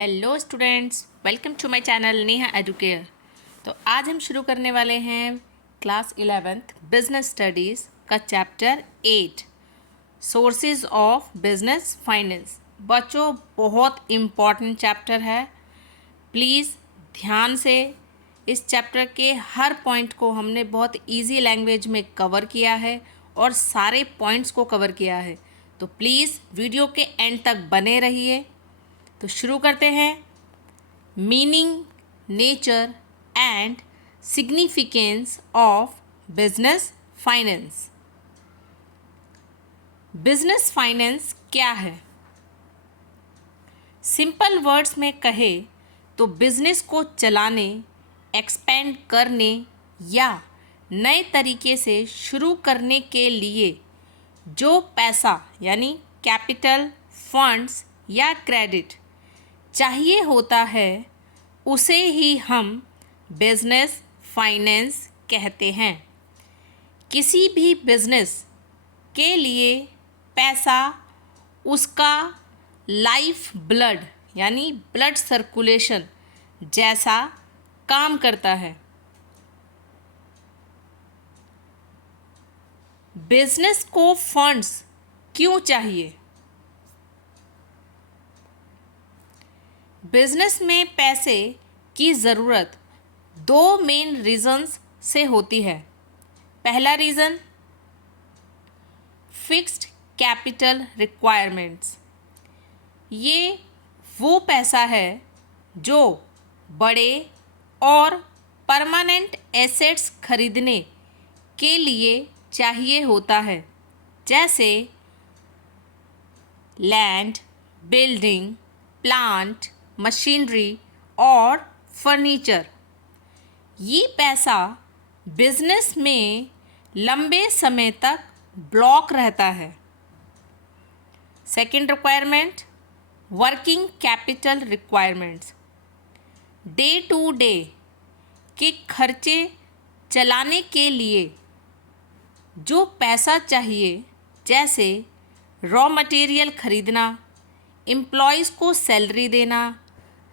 Hello students, welcome to my channel Neha Educare. तो आज हम शुरू करने वाले हैं क्लास 11th बिजनेस स्टडीज़ का chapter 8 sources of business finance. बच्चों, बहुत इम्पॉर्टेंट चैप्टर है। प्लीज़ ध्यान से इस चैप्टर के हर पॉइंट को हमने बहुत इजी लैंग्वेज में कवर किया है और सारे पॉइंट्स को कवर किया है। तो प्लीज़ वीडियो के एंड तक बने रहिए। तो शुरू करते हैं। Meaning, nature and significance of business finance. Business finance क्या है? सिंपल वर्ड्स में कहे तो बिजनेस को चलाने, एक्सपेंड करने या नए तरीके से शुरू करने के लिए जो पैसा यानी कैपिटल, फंड्स या क्रेडिट चाहिए होता है उसे ही हम बिजनेस फाइनेंस कहते हैं। किसी भी बिजनेस के लिए पैसा उसका लाइफ ब्लड यानी ब्लड सर्कुलेशन जैसा काम करता है। बिजनेस को फंड्स क्यों चाहिए? बिजनेस में पैसे की ज़रूरत दो मेन रीज़न्स से होती है। पहला रीज़न, फिक्स्ड कैपिटल रिक्वायरमेंट्स। ये वो पैसा है जो बड़े और परमानेंट एसेट्स खरीदने के लिए चाहिए होता है, जैसे लैंड, बिल्डिंग, प्लांट, मशीनरी और फर्नीचर। ये पैसा बिजनेस में लंबे समय तक ब्लॉक रहता है। Second requirement, working capital requirements. Day to day के खर्चे चलाने के लिए जो पैसा चाहिए, जैसे रॉ मटेरियल खरीदना, एम्प्लॉयज़ को सैलरी देना,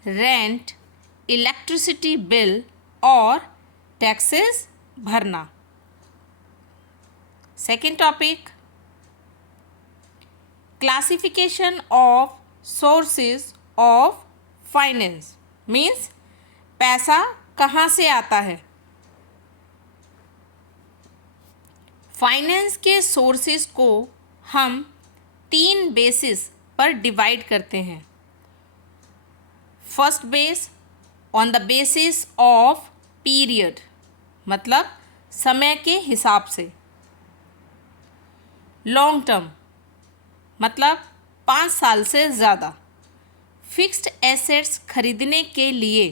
रेंट, इलेक्ट्रिसिटी बिल और टैक्सेस भरना। Second topic, classification of sources of finance means पैसा कहाँ से आता है। फाइनेंस के सोर्सेज को हम तीन बेसिस पर डिवाइड करते हैं। First base, on the basis of period, मतलब समय के हिसाब से। लॉन्ग टर्म, मतलब 5 साल से ज़्यादा। फिक्स्ड एसेट्स खरीदने के लिए,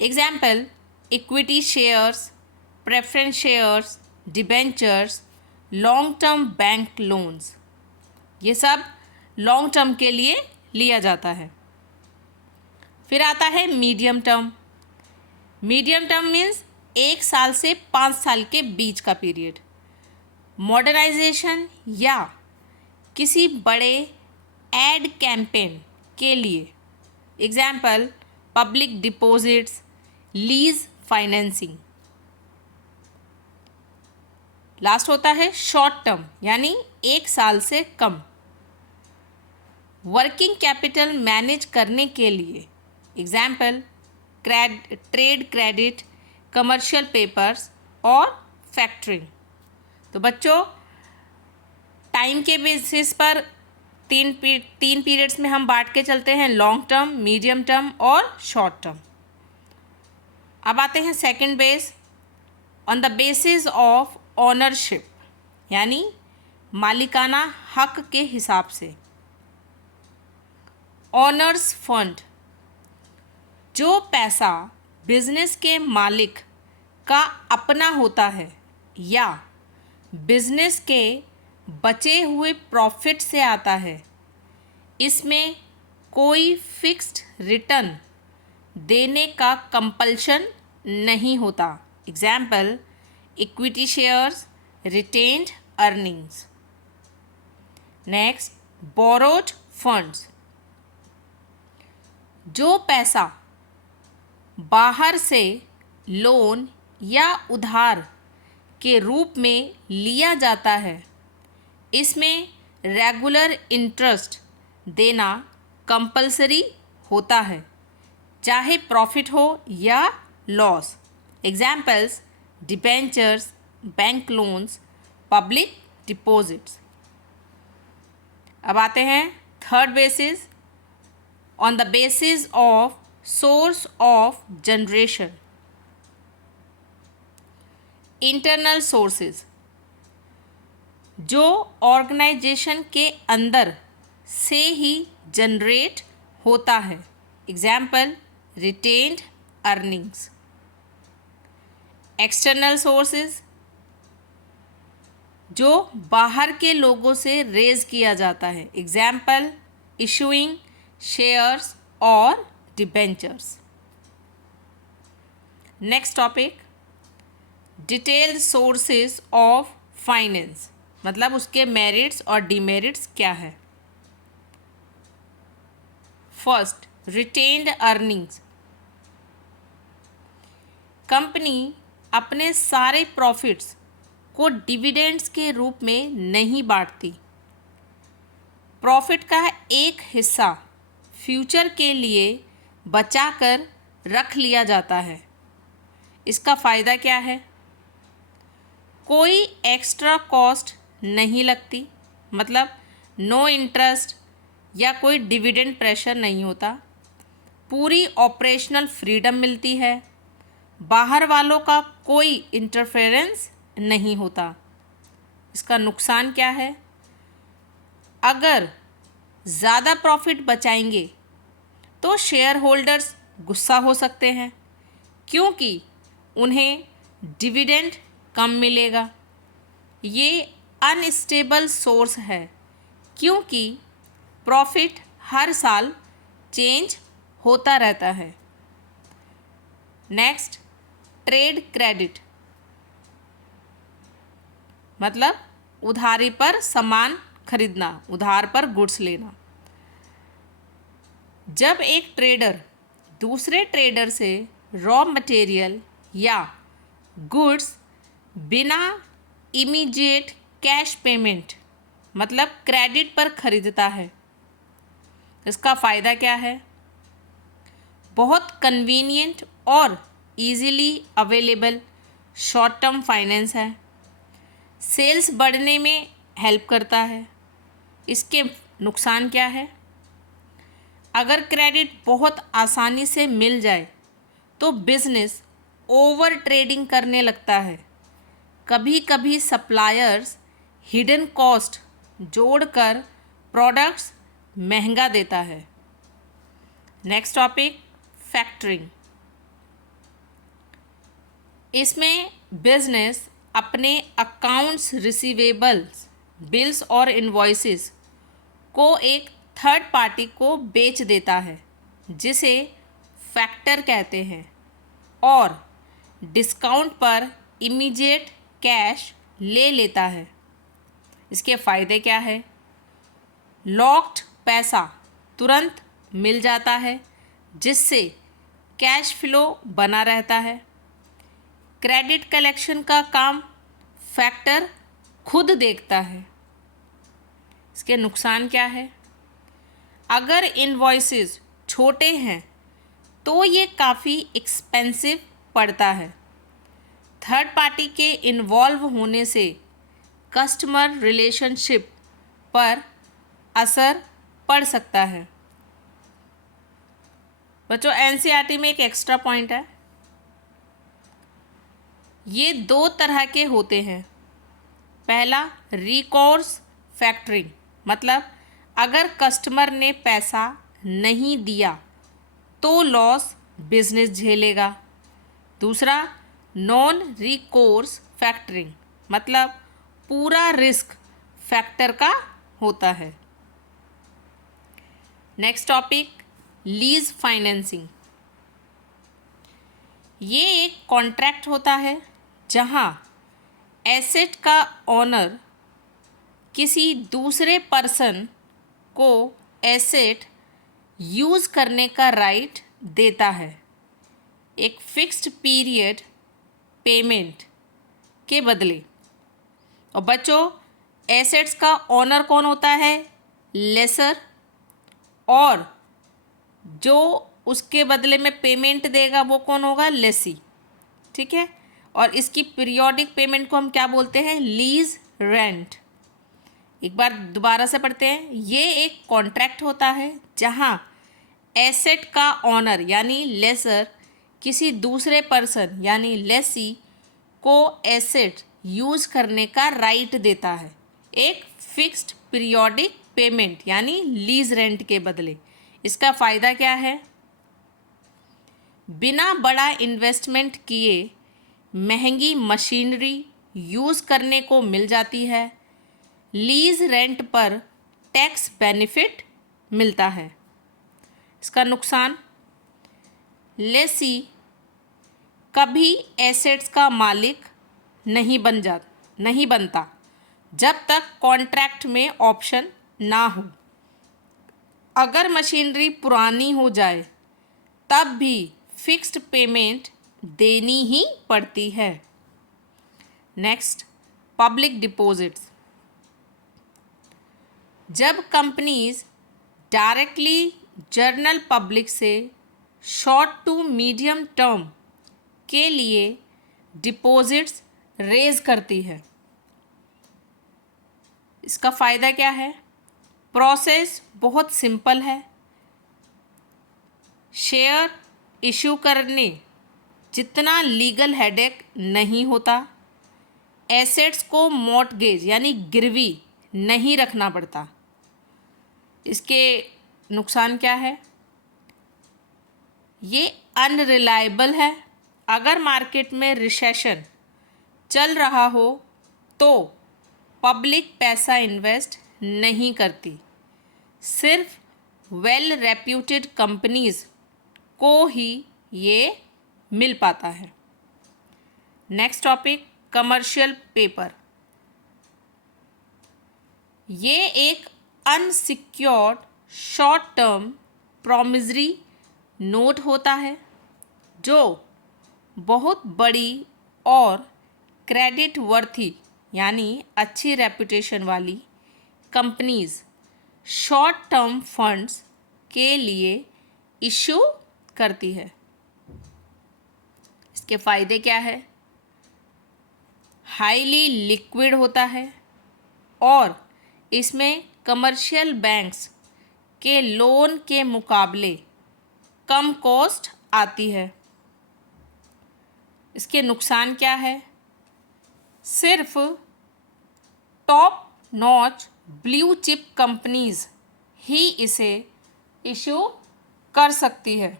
example equity shares, preference shares, debentures, long term bank loans. ये सब लॉन्ग टर्म के लिए लिया जाता है। फिर आता है medium term. Medium term means 1 साल से 5 साल के बीच का पीरियड। मॉडर्नाइजेशन या किसी बड़े एड कैंपेन के लिए, example public deposits, lease financing. Last होता है शॉर्ट टर्म यानी 1 साल से कम। वर्किंग कैपिटल मैनेज करने के लिए, example trade credit, commercial papers और फैक्टरिंग। तो बच्चों, टाइम के बेसिस पर तीन पीरियड्स में हम बांट के चलते हैं, लॉन्ग टर्म, मीडियम टर्म और शॉर्ट टर्म। अब आते हैं second base, on the basis of ownership यानी मालिकाना हक के हिसाब से। ऑनर्स फंड, जो पैसा बिजनेस के मालिक का अपना होता है या बिजनेस के बचे हुए प्रॉफिट से आता है, इसमें कोई फिक्स्ड रिटर्न देने का कंपल्शन नहीं होता। Example equity shares, retained earnings. Next, borrowed funds, जो पैसा बाहर से लोन या उधार के रूप में लिया जाता है, इसमें रेगुलर इंटरेस्ट देना कंपलसरी होता है, चाहे प्रॉफिट हो या loss. Examples: debentures, bank loans, public deposits. अब आते हैं third basis, on the basis of source of generation. Internal sources, जो ऑर्गेनाइजेशन के अंदर से ही जनरेट होता है। Example: retained earnings. External sources, जो बाहर के लोगों से रेज किया जाता है। एग्जाम्पल: इशूइंग शेयर्स और debentures. Next topic, detailed sources of finance, मतलब उसके मेरिट्स और डिमेरिट्स क्या है। First, retained earnings. कंपनी अपने सारे प्रॉफिट्स को डिविडेंड्स के रूप में नहीं बांटती। प्रॉफिट का एक हिस्सा फ्यूचर के लिए बचाकर रख लिया जाता है। इसका फ़ायदा क्या है? कोई एक्स्ट्रा कॉस्ट नहीं लगती, मतलब नो इंटरेस्ट या कोई डिविडेंड प्रेशर नहीं होता। पूरी ऑपरेशनल फ्रीडम मिलती है। बाहर वालों का कोई इंटरफेरेंस नहीं होता। इसका नुकसान क्या है? अगर ज़्यादा प्रॉफिट बचाएंगे तो शेयर होल्डर्स गुस्सा हो सकते हैं, क्योंकि उन्हें डिविडेंड कम मिलेगा। ये अनस्टेबल सोर्स है, क्योंकि प्रॉफिट हर साल चेंज होता रहता है। नेक्स्ट, ट्रेड क्रेडिट, मतलब उधारी पर सामान खरीदना, उधार पर गुड्स लेना। जब एक ट्रेडर दूसरे ट्रेडर से रॉ मटेरियल या गुड्स बिना इमीडिएट कैश पेमेंट, मतलब क्रेडिट पर खरीदता है, इसका फ़ायदा क्या है? बहुत कन्वीनियंट और easily available short term finance है। सेल्स बढ़ने में हेल्प करता है। इसके नुकसान क्या है? अगर क्रेडिट बहुत आसानी से मिल जाए तो बिजनेस ओवर ट्रेडिंग करने लगता है। कभी कभी सप्लायर्स हिडन कॉस्ट जोड़कर प्रोडक्ट्स महंगा देता है। Next topic, factoring. इसमें बिजनेस अपने अकाउंट्स रिसीवेबल्स, बिल्स और इनवॉइसेस को एक थर्ड पार्टी को बेच देता है, जिसे फैक्टर कहते हैं, और डिस्काउंट पर इमीडिएट कैश ले लेता है। इसके फ़ायदे क्या है? लॉक्ड पैसा तुरंत मिल जाता है, जिससे कैश फ्लो बना रहता है। क्रेडिट कलेक्शन का काम फैक्टर खुद देखता है। इसके नुकसान क्या है? अगर इनवॉइसेस छोटे हैं तो ये काफ़ी एक्सपेंसिव पड़ता है। थर्ड पार्टी के इन्वॉल्व होने से कस्टमर रिलेशनशिप पर असर पड़ सकता है। बच्चों, एनसीईआरटी में एक एक्स्ट्रा पॉइंट है, ये दो तरह के होते हैं। पहला, रिकोर्स फैक्टरिंग, मतलब अगर कस्टमर ने पैसा नहीं दिया तो लॉस बिजनेस झेलेगा। दूसरा, नॉन रिकोर्स फैक्टरिंग, मतलब पूरा रिस्क फैक्टर का होता है। Next topic, lease financing. ये एक कॉन्ट्रैक्ट होता है जहां एसेट का ओनर किसी दूसरे पर्सन को एसेट यूज़ करने का राइट देता है एक फिक्स्ड पीरियड पेमेंट के बदले। और बच्चों, एसेट्स का ओनर कौन होता है? लेसर। और जो उसके बदले में पेमेंट देगा वो कौन होगा? लेसी। ठीक है। और इसकी पीरियोडिक पेमेंट को हम क्या बोलते हैं? Lease rent. एक बार दोबारा से पढ़ते हैं। ये एक कॉन्ट्रैक्ट होता है जहाँ एसेट का ऑनर यानी लेसर किसी दूसरे पर्सन यानी लेसी को एसेट यूज़ करने का राइट देता है एक फिक्स्ड पीरियोडिक पेमेंट यानी लीज रेंट के बदले। इसका फ़ायदा क्या है? बिना बड़ा इन्वेस्टमेंट किए महंगी मशीनरी यूज़ करने को मिल जाती है। लीज रेंट पर टैक्स बेनिफिट मिलता है। इसका नुकसान, लेसी कभी एसेट्स का मालिक नहीं बनता जब तक कॉन्ट्रैक्ट में ऑप्शन ना हो। अगर मशीनरी पुरानी हो जाए तब भी फिक्स्ड पेमेंट देनी ही पड़ती है। Next, public deposits. जब कंपनीज डायरेक्टली जनरल पब्लिक से शॉर्ट टू मीडियम टर्म के लिए डिपॉजिट्स रेज करती है, इसका फ़ायदा क्या है? प्रोसेस बहुत सिंपल है। शेयर इशू करने जितना लीगल हेडेक नहीं होता। एसेट्स को मॉर्टगेज यानी गिरवी नहीं रखना पड़ता। इसके नुकसान क्या है? ये अनरिलायबल है। अगर मार्केट में रिसेशन चल रहा हो तो पब्लिक पैसा इन्वेस्ट नहीं करती। सिर्फ वेल रेप्यूटेड कंपनीज को ही ये मिल पाता है। Next topic, commercial paper. ये एक unsecured short term promissory note होता है जो बहुत बड़ी और क्रेडिट वर्थी यानी अच्छी रेपुटेशन वाली कंपनीज शॉर्ट टर्म फंड्स के लिए इशू करती है। इसके फ़ायदे क्या है? हाईली लिक्विड होता है और इसमें कमर्शियल बैंक्स के लोन के मुकाबले कम कॉस्ट आती है। इसके नुकसान क्या है? सिर्फ top notch blue chip companies ही इसे इशू कर सकती है।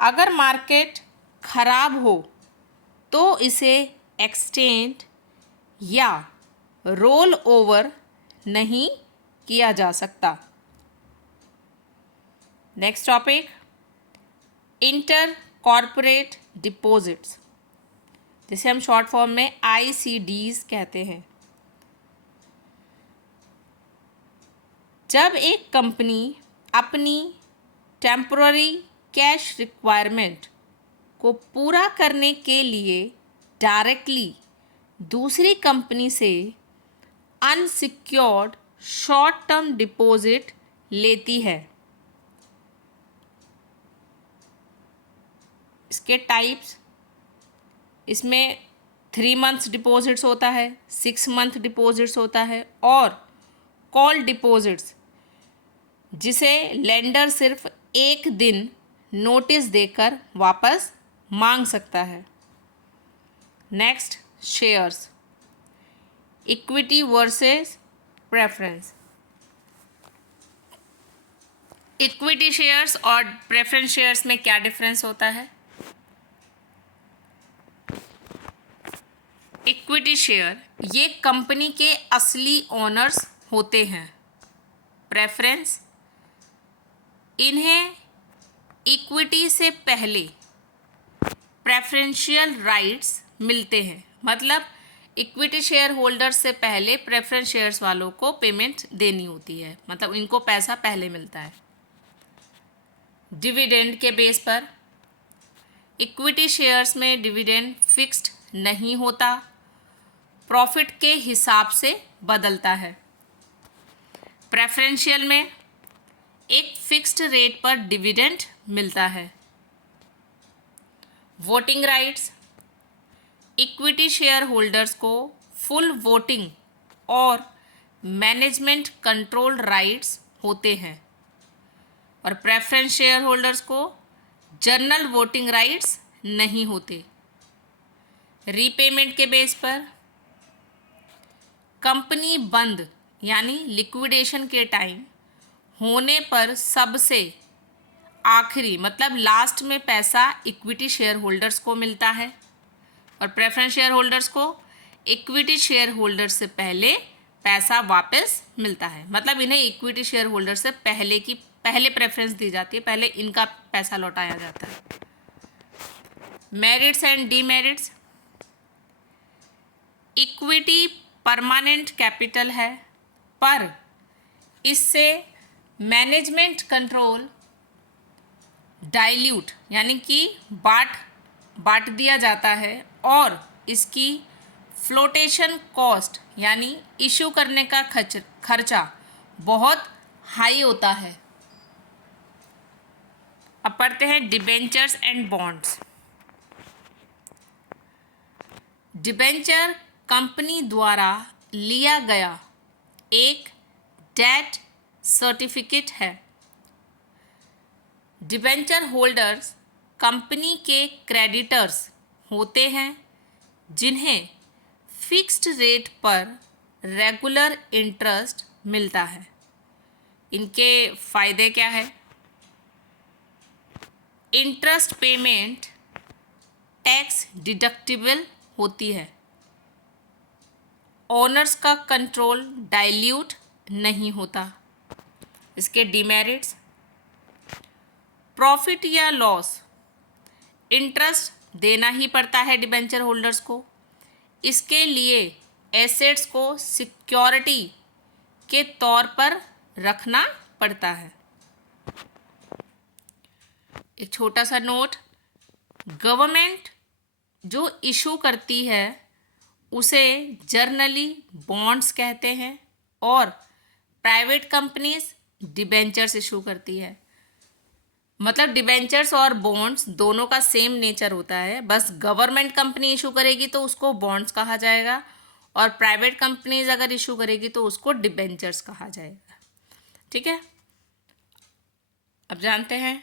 अगर मार्केट खराब हो तो इसे एक्सटेंड या रोल ओवर नहीं किया जा सकता। Next topic, inter corporate deposits, जिसे हम शॉर्ट फॉर्म में ICDs कहते हैं। जब एक कंपनी अपनी टेम्पररी कैश रिक्वायरमेंट को पूरा करने के लिए डायरेक्टली दूसरी कंपनी से अनसिक्योर्ड शॉर्ट टर्म डिपॉजिट लेती है। इसके टाइप्स, इसमें 3 मंथ्स डिपॉजिट्स होता है, 6 मंथ डिपॉजिट्स होता है और कॉल डिपॉजिट्स, जिसे लेंडर सिर्फ 1 दिन नोटिस देकर वापस मांग सकता है। Next, shares, equity versus preference. Equity shares और प्रेफरेंस शेयर्स में क्या डिफरेंस होता है? इक्विटी शेयर ये कंपनी के असली ओनर्स होते हैं। प्रेफरेंस, इन्हें इक्विटी से पहले प्रेफरेंशियल राइट्स मिलते हैं। मतलब इक्विटी शेयर होल्डर्स से पहले प्रेफरेंस शेयर्स वालों को पेमेंट देनी होती है, मतलब इनको पैसा पहले मिलता है। डिविडेंड के बेस पर। इक्विटी शेयर्स में डिविडेंड फिक्स्ड नहीं होता, प्रॉफिट के हिसाब से बदलता है। प्रेफरेंशियल में एक फिक्स्ड रेट पर डिविडेंड मिलता है। Voting rights, equity share holders को फुल वोटिंग और मैनेजमेंट कंट्रोल राइट्स होते हैं, और प्रेफरेंस शेयर होल्डर्स को जनरल वोटिंग राइट्स नहीं होते। रीपेमेंट के बेस पर कंपनी बंद यानी लिक्विडेशन के टाइम होने पर सबसे आखिरी मतलब लास्ट में पैसा इक्विटी शेयर होल्डर्स को मिलता है, और प्रेफरेंस शेयर होल्डर्स को इक्विटी शेयर होल्डर से पहले पैसा वापस मिलता है। मतलब इन्हें इक्विटी शेयर होल्डर से पहले प्रेफरेंस दी जाती है, पहले इनका पैसा लौटाया जाता है। Merits and demerits, equity permanent capital है, पर इससे मैनेजमेंट कंट्रोल डाइल्यूट यानी कि बांट दिया जाता है, और इसकी फ्लोटेशन कॉस्ट यानी इशू करने का खर्चा बहुत हाई होता है। अब पढ़ते हैं debentures and bonds. Debenture company द्वारा लिया गया एक डेट सर्टिफिकेट है। डिबेंचर होल्डर्स कंपनी के क्रेडिटर्स होते हैं जिन्हें फिक्स्ड रेट पर रेगुलर इंटरेस्ट मिलता है। इनके फ़ायदे क्या है? इंटरेस्ट पेमेंट टैक्स डिडक्टिबल होती है, ओनर्स का कंट्रोल डाइल्यूट नहीं होता। इसके डिमेरिट्स, प्रॉफिट या लॉस इंटरेस्ट देना ही पड़ता है डिबेंचर होल्डर्स को। इसके लिए एसेट्स को सिक्योरिटी के तौर पर रखना पड़ता है। एक छोटा सा नोट, गवर्नमेंट जो इशू करती है उसे जर्नली बॉन्ड्स कहते हैं, और प्राइवेट कंपनीज डिबेंचर्स इशू करती है। मतलब डिबेंचर्स और बॉन्ड्स दोनों का सेम नेचर होता है, बस गवर्नमेंट कंपनी इशू करेगी तो उसको बॉन्ड्स कहा जाएगा, और प्राइवेट कंपनीज अगर इशू करेगी तो उसको डिबेंचर्स कहा जाएगा। ठीक है, अब जानते हैं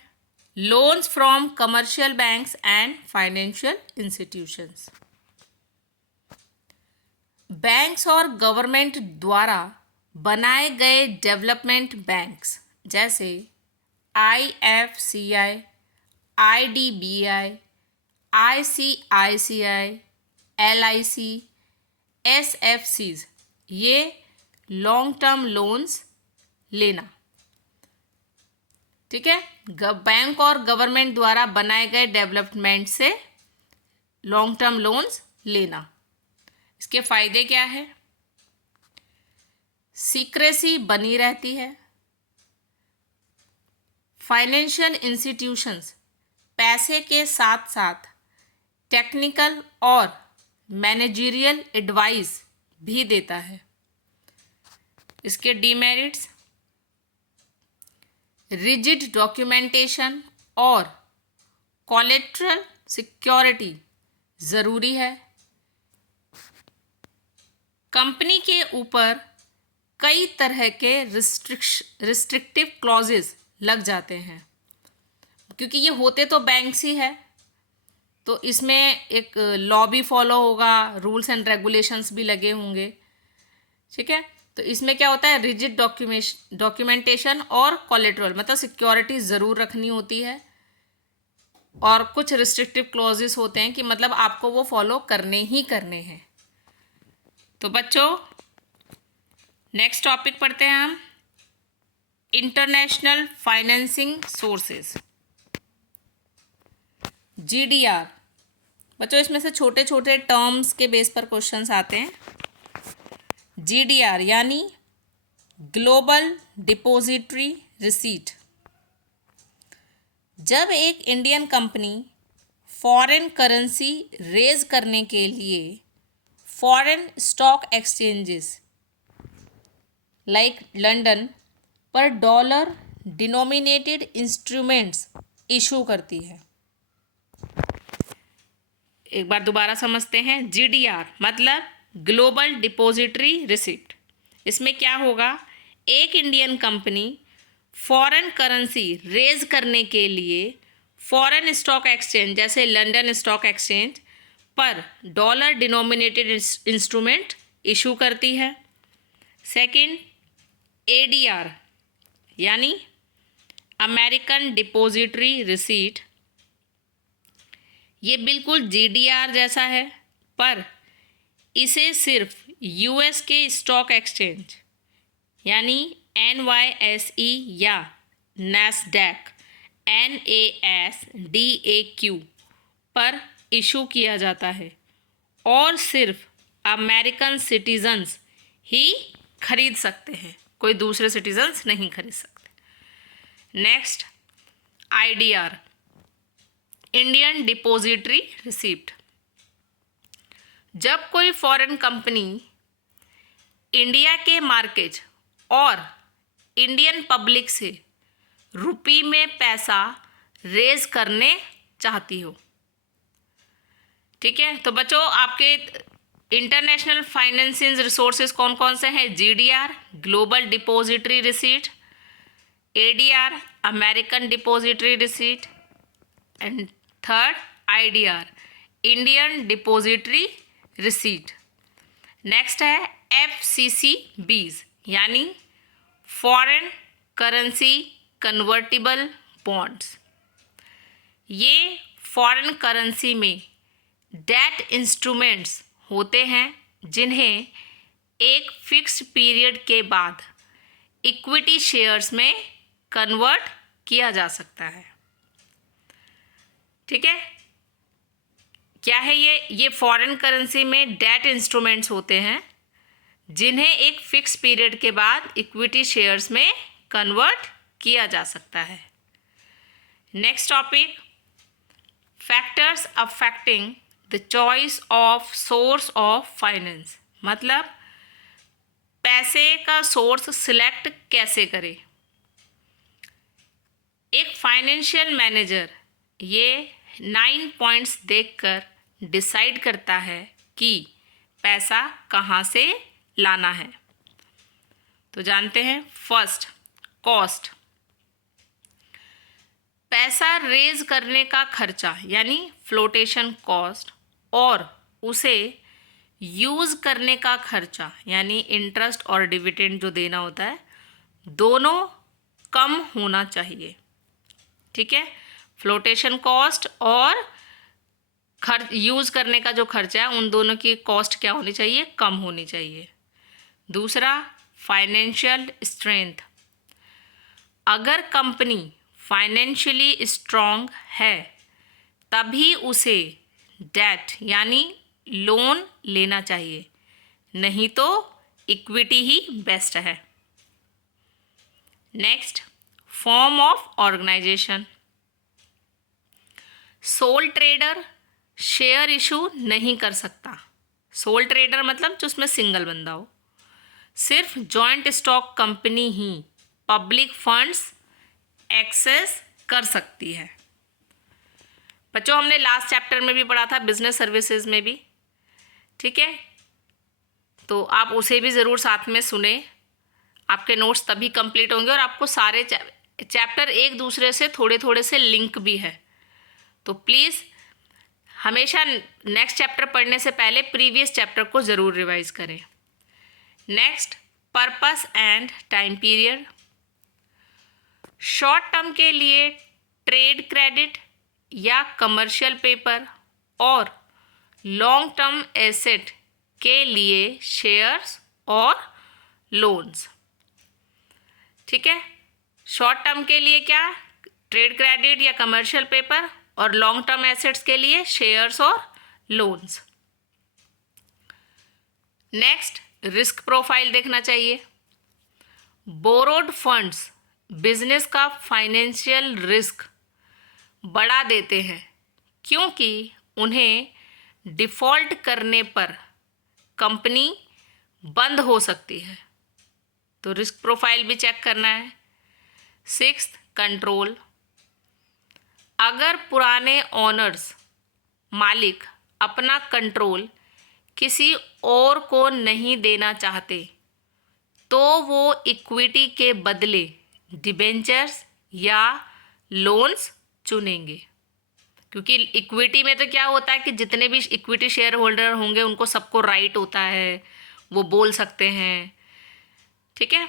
loans from commercial banks and financial institutions. Banks और गवर्नमेंट द्वारा बनाए गए डेवलपमेंट बैंक्स जैसे IFCI, IDBI, ICICI, LIC, SFCs, ये लॉन्ग टर्म लोन्स लेना। ठीक है, बैंक और गवर्नमेंट द्वारा बनाए गए डेवलपमेंट से लॉन्ग टर्म लोन्स लेना। इसके फायदे क्या है? सीक्रेसी बनी रहती है। फाइनेंशियल इंस्टीट्यूशंस पैसे के साथ साथ टेक्निकल और मैनेजरियल एडवाइस भी देता है। इसके डीमेरिट्स, रिजिड डॉक्यूमेंटेशन और कोलेट्रल सिक्योरिटी ज़रूरी है। कंपनी के ऊपर कई तरह के रिस्ट्रिक्टिव क्लॉजेस लग जाते हैं, क्योंकि ये होते तो बैंक्स ही है, तो इसमें एक लॉ भी फॉलो होगा, रूल्स एंड रेगुलेशंस भी लगे होंगे। ठीक है, तो इसमें क्या होता है, रिजिड डॉक्यूमेंटेशन और कोलेट्रल मतलब सिक्योरिटी ज़रूर रखनी होती है, और कुछ रिस्ट्रिक्टिव क्लॉजेस होते हैं कि मतलब आपको वो फॉलो करने ही करने हैं। तो बच्चों नेक्स्ट टॉपिक पढ़ते हैं हम, इंटरनेशनल फाइनेंसिंग सोर्सेज, GDR। बच्चों इसमें से छोटे छोटे टर्म्स के बेस पर क्वेश्चंस आते हैं। GDR यानी ग्लोबल डिपॉजिटरी रिसीट, जब एक Indian company foreign currency raise करने के लिए foreign stock exchanges like London पर डॉलर डिनोमिनेटेड इंस्ट्रूमेंट्स इशू करती है। एक बार दोबारा समझते हैं। जीडीआर मतलब ग्लोबल डिपॉजिटरी रिसिप्ट। इसमें क्या होगा, एक Indian company foreign currency raise करने के लिए फॉरेन स्टॉक एक्सचेंज जैसे लंदन स्टॉक एक्सचेंज पर डॉलर डिनोमिनेटेड इंस्ट्रूमेंट इशू करती है। सेकंड, एडीआर यानी अमेरिकन डिपॉजिटरी रिसीट। ये बिल्कुल जीडीआर जैसा है, पर इसे सिर्फ यूएस के स्टॉक एक्सचेंज यानी NYSE या नैस्डैक NASDAQ पर इशू किया जाता है और सिर्फ अमेरिकन सिटीजन्स ही खरीद सकते हैं, कोई दूसरे सिटीजन्स नहीं खरीद सकते। Next, IDR Indian depository receipt. जब कोई फॉरेन कंपनी इंडिया के मार्केट और इंडियन पब्लिक से रुपये में पैसा रेज करने चाहती हो, ठीक है। तो बच्चों, आपके इंटरनेशनल फाइनेंसिंग रिसोर्सेज कौन कौन से हैं? GDR global depository receipt, ADR American depository receipt and third IDR Indian depository receipt. Next है FCCBs यानी फॉरेन करेंसी कन्वर्टिबल बॉन्ड्स। ये फॉरेन करेंसी में डेट इंस्ट्रूमेंट्स होते हैं जिन्हें एक फिक्स्ड पीरियड के बाद इक्विटी शेयर्स में कन्वर्ट किया जा सकता है, ठीक है। क्या है ये फॉरेन करेंसी में डेट इंस्ट्रूमेंट्स होते हैं जिन्हें एक फिक्स पीरियड के बाद इक्विटी शेयर्स में कन्वर्ट किया जा सकता है। Next topic, factors affecting the choice of source of finance. मतलब पैसे का सोर्स सिलेक्ट कैसे करें। एक फाइनेंशियल मैनेजर ये 9 पॉइंट्स देखकर डिसाइड करता है कि पैसा कहाँ से लाना है। तो जानते हैं। First, cost. पैसा रेज करने का खर्चा यानी फ्लोटेशन कॉस्ट और उसे यूज़ करने का खर्चा यानी इंटरेस्ट और डिविडेंड जो देना होता है, दोनों कम होना चाहिए, ठीक है। फ्लोटेशन कॉस्ट और यूज़ करने का जो खर्चा है, उन दोनों की कॉस्ट क्या होनी चाहिए? कम होनी चाहिए। दूसरा, फाइनेंशियल स्ट्रेंथ। अगर कंपनी फाइनेंशियली स्ट्रॉन्ग है तभी उसे डेट यानी लोन लेना चाहिए, नहीं तो इक्विटी ही बेस्ट है। Next, form of organisation. Sole trader share issue नहीं कर सकता। सोल ट्रेडर मतलब जो उसमें सिंगल बंदा हो। सिर्फ जॉइंट स्टॉक कंपनी ही पब्लिक फंड्स एक्सेस कर सकती है। बच्चों, हमने लास्ट चैप्टर में भी पढ़ा था, बिजनेस सर्विसेज में भी, ठीक है। तो आप उसे भी ज़रूर साथ में सुने, आपके नोट्स तभी कंप्लीट होंगे और आपको सारे चैप्टर एक दूसरे से थोड़े थोड़े से लिंक भी है। तो प्लीज़ हमेशा नेक्स्ट चैप्टर पढ़ने से पहले प्रीवियस चैप्टर को ज़रूर रिवाइज करें। Next, purpose and time period. Short term के लिए ट्रेड क्रेडिट या कमर्शियल पेपर और लॉन्ग टर्म एसेट के लिए शेयर्स और लोन्स, ठीक है। शॉर्ट टर्म के लिए क्या? ट्रेड क्रेडिट या कमर्शियल पेपर, और लॉन्ग टर्म एसेट्स के लिए शेयर्स और लोन्स। नेक्स्ट, रिस्क प्रोफाइल देखना चाहिए। बोरोड फंड्स बिजनेस का फाइनेंशियल रिस्क बढ़ा देते हैं क्योंकि उन्हें डिफ़ॉल्ट करने पर कंपनी बंद हो सकती है। तो रिस्क प्रोफाइल भी चेक करना है। Sixth, control. अगर पुराने ओनर्स मालिक अपना कंट्रोल किसी और को नहीं देना चाहते तो वो इक्विटी के बदले डिबेंचर्स या लोन्स चुनेंगे, क्योंकि इक्विटी में तो क्या होता है कि जितने भी इक्विटी शेयर होल्डर होंगे उनको सबको राइट होता है, वो बोल सकते हैं। ठीक है।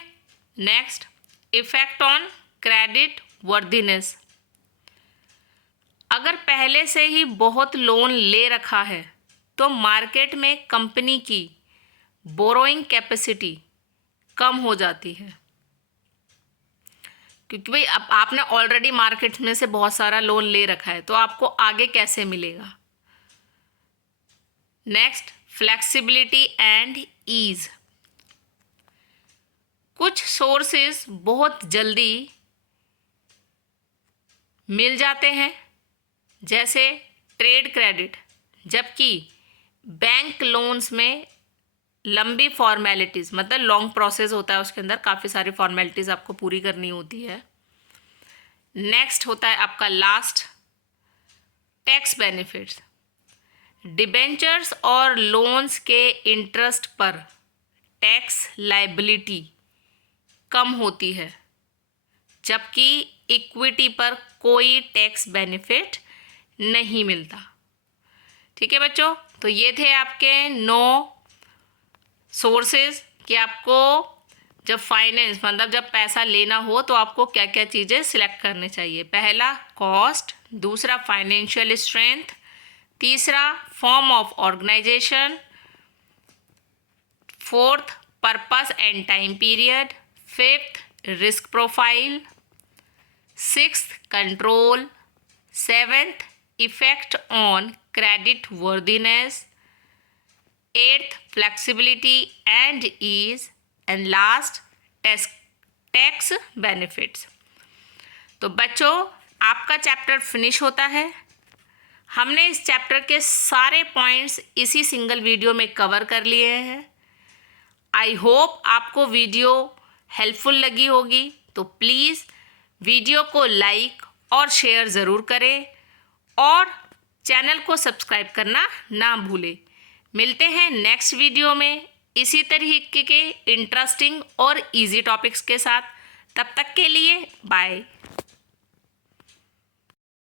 Next, effect on credit worthiness. अगर पहले से ही बहुत लोन ले रखा है तो मार्केट में कंपनी की बोरोइंग कैपेसिटी कम हो जाती है, क्योंकि भाई अब आपने ऑलरेडी मार्केट में से बहुत सारा लोन ले रखा है तो आपको आगे कैसे मिलेगा। Next, flexibility and ease. कुछ सोर्सेस बहुत जल्दी मिल जाते हैं, जैसे ट्रेड क्रेडिट, जबकि बैंक लोन्स में लंबी फॉर्मेलिटीज़, मतलब लॉन्ग प्रोसेस होता है, उसके अंदर काफ़ी सारी फॉर्मेलिटीज़ आपको पूरी करनी होती है। नेक्स्ट होता है आपका लास्ट, टैक्स बेनिफिट्स। डिबेंचर्स और लोन्स के इंटरेस्ट पर टैक्स लायबिलिटी कम होती है, जबकि इक्विटी पर कोई टैक्स बेनिफिट नहीं मिलता। ठीक है बच्चों, तो ये थे आपके 9 सोर्सेज कि आपको जब फाइनेंस मतलब जब पैसा लेना हो तो आपको क्या क्या चीज़ें सिलेक्ट करनी चाहिए। पहला कॉस्ट, दूसरा फाइनेंशियल स्ट्रेंथ, तीसरा form of organisation, fourth purpose and time period, fifth risk profile, sixth control, seventh effect on creditworthiness, eighth flexibility and ease, and last tax benefits। तो बच्चों आपका चैप्टर फिनिश होता है। हमने इस chapter के सारे पॉइंट्स इसी सिंगल वीडियो में कवर कर लिए हैं। आई होप आपको वीडियो हेल्पफुल लगी होगी, तो प्लीज़ वीडियो को लाइक और शेयर ज़रूर करें और चैनल को सब्सक्राइब करना ना भूलें। मिलते हैं नेक्स्ट वीडियो में इसी तरीके के इंटरेस्टिंग और इजी टॉपिक्स के साथ। तब तक के लिए बाय।